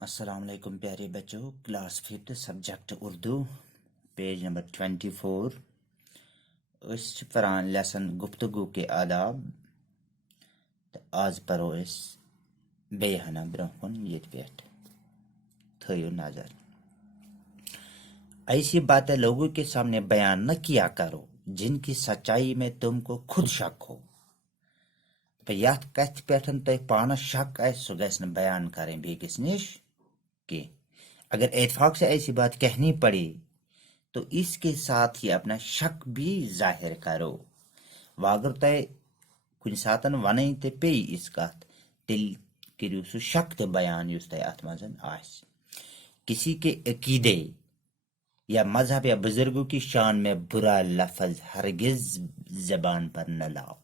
السلام علیکم پیارے بچوں، class 5 subject Urdu, page number 24۔ اس پران لیسن گفتگو کے آداب۔ آج پرو اس بیہنا برکن یہ پیٹ تھیو نظر۔ ایسی باتیں لوگوں کے سامنے بیان نہ کیا کرو جن کی سچائی میں تم کو خود شک ہو۔ یت کت پہ تہ پانس شک آئے سہ گھس نہ بیان کریں بیکس نش کہ اگر اتفاق سے ایسی بات کہنی پڑے تو اس کے ساتھ ہی اپنا شک بھی ظاہر کرو۔ واگر تہ کن ساتن ون تہ پی اس کت تیل کرو سہ شک تہ بیان اس تہ ات مز آس۔ کسی کے عقیدے یا مذہب یا بزرگوں کی شان میں برا لفظ ہرگز زبان پر نہ لاؤ۔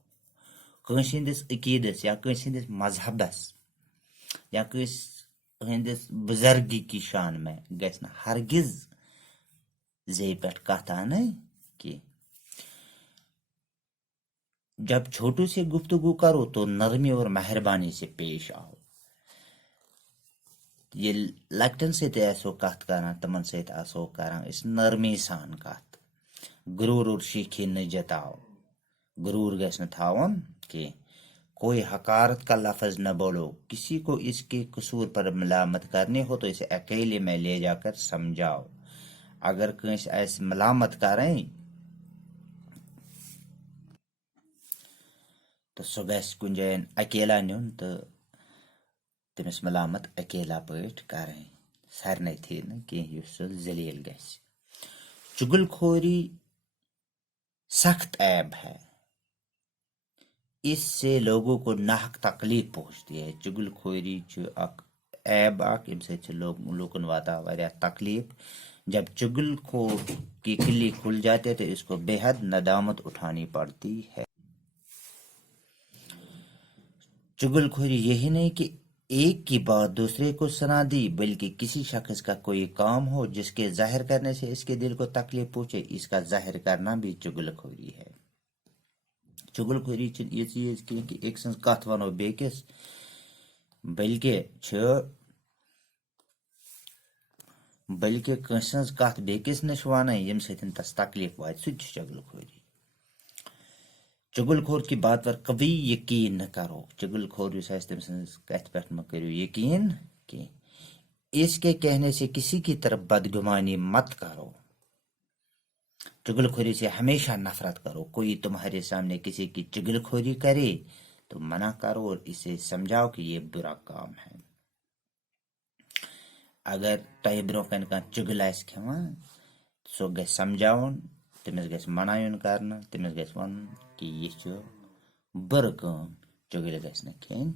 کنس ہندس عقیدس یا کنس ہندس مذہبس یا کنس ہندس بزرگی کی شان میں گھس نہ ہرگز زی پہ کت آنے کی۔ جب چھوٹوں سے گفتگو کرو تو نرمی اور مہربانی سے پیش آؤ۔ یہ لکٹن سے آسو کت کران تمن ست آسو کران اس نرمی سان کت۔ غرور اور شیخی نہ جتاؤ، غرور گھس نہ تھاون کی۔ کوئی حقارت کا لفظ نہ بولو۔ کسی کو اس کے قصور پر ملامت کرنی ہو تو اسے اکیلے میں لے جا کر سمجھاؤ۔ اگر کنس ایسے ملامت کریں تو سہ گھس کن جائن اکیلا نیون تو تمس ملامت اکیلا پٹ کریں، سارنے تھی نا کہ سہ ذلیل گھس۔ چگل خوری سخت عیب ہے، اس سے لوگوں کو ناحق تکلیف پہنچتی ہے۔ چگل خوری اک عیب اک ام سے لوکن واتا واریاہ تکلیف۔ جب چگل خور کی کلی کھل جاتے تو اس کو بے حد ندامت اٹھانی پڑتی ہے۔ چگل خوری یہی نہیں کہ ایک کی بات دوسرے کو سنا دی، بلکہ کسی شخص کا کوئی کام ہو جس کے ظاہر کرنے سے اس کے دل کو تکلیف پہنچے، اس کا ظاہر کرنا بھی چگل خوری ہے۔ چگل خوری یہ چیز کہ ایک سن کت ونو بیکس، بلکہ کنس کت بیکس نش ون یم ستن تس تکلیف وات سہ چگل خوری۔ چگل خور کی بات پر کبھی یقین نہ کرو۔ چگل خور تم سنس کت پہ مہ کرو یقین کی۔ اس کے کہنے سے کسی کی طرف بدگمانی مت کرو۔ چگل خوری سے ہمیشہ نفرت کرو۔ کوئی تمہارے سامنے کسی کی چگل خوری کرے تو منع کرو اور اسے سمجھاؤ کہ یہ برا کام ہے۔ اگر تہ برو کن کھانا چگل آس کھوان سو گھس سمجھاؤن، تمس گھس منع یون کرنا، تمس گھس ون کہ یہ بر کام، چگل گھس نہ کھین